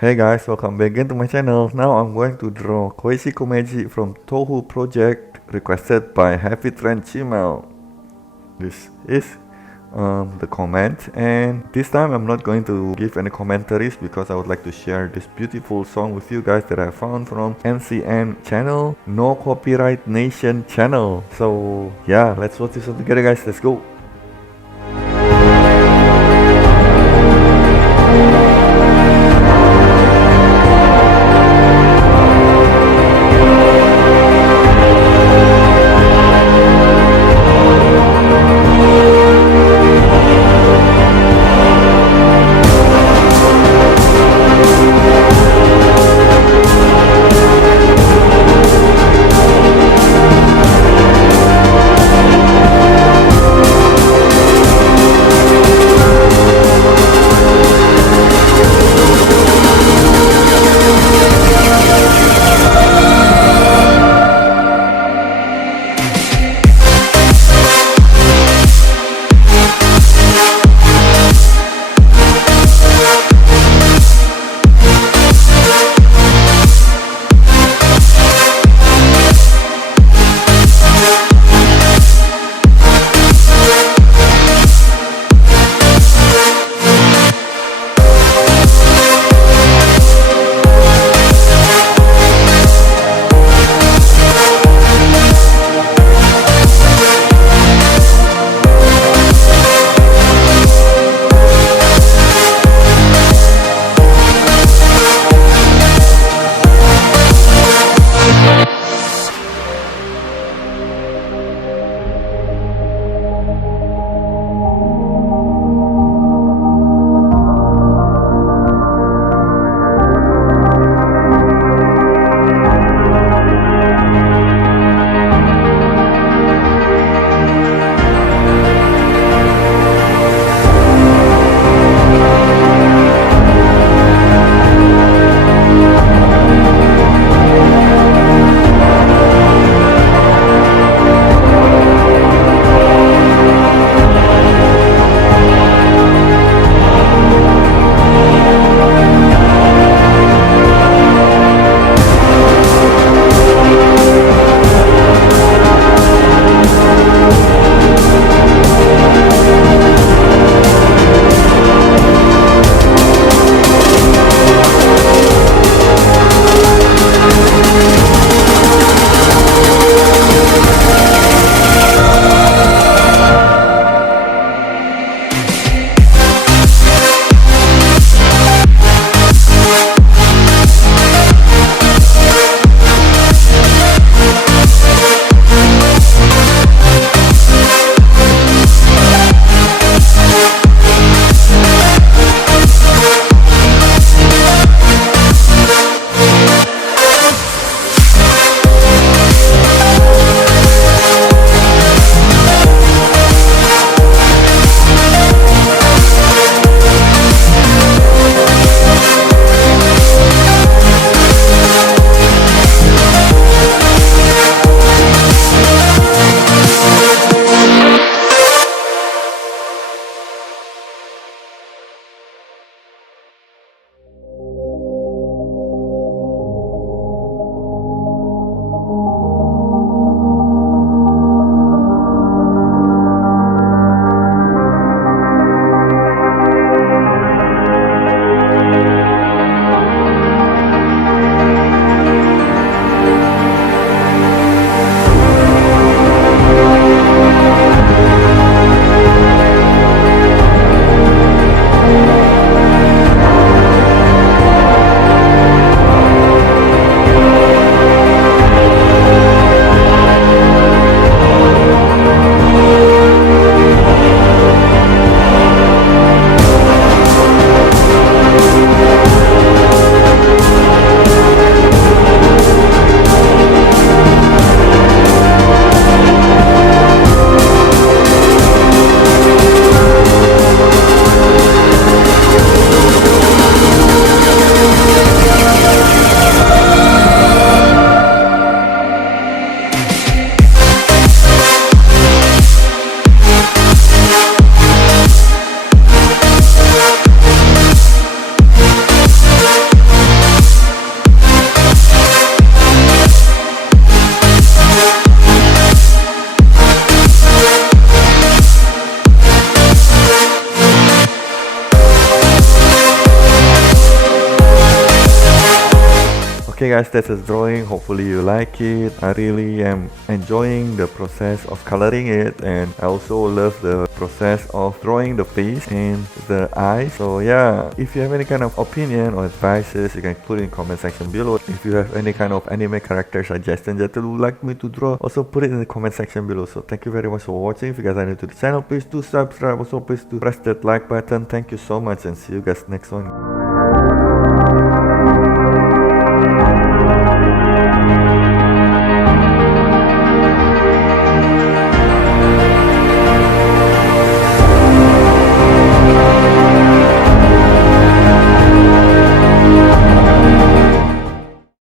Hey guys, welcome back again to my channel. Now I'm going to draw Koishi Komeiji from Touhou project requested by Hefitren Cimel. This is the comment, and this time I'm not going to give any commentaries because I would like to share this beautiful song with you guys that I found from NCN channel, No Copyright Nation channel. So yeah, let's watch this one together guys, let's go. Okay guys, that's a drawing. Hopefully you like it. I really am enjoying the process of coloring it, and I also love the process of drawing the face and the eyes. So yeah, if you have any kind of opinion or advices, you can put in comment section below. If you have any kind of anime character suggestion that you would like me to draw, also put it in the comment section below. So thank you very much for watching. If you guys are new to the channel, please do subscribe. Also please do press that like button. Thank you so much, and see you guys next one.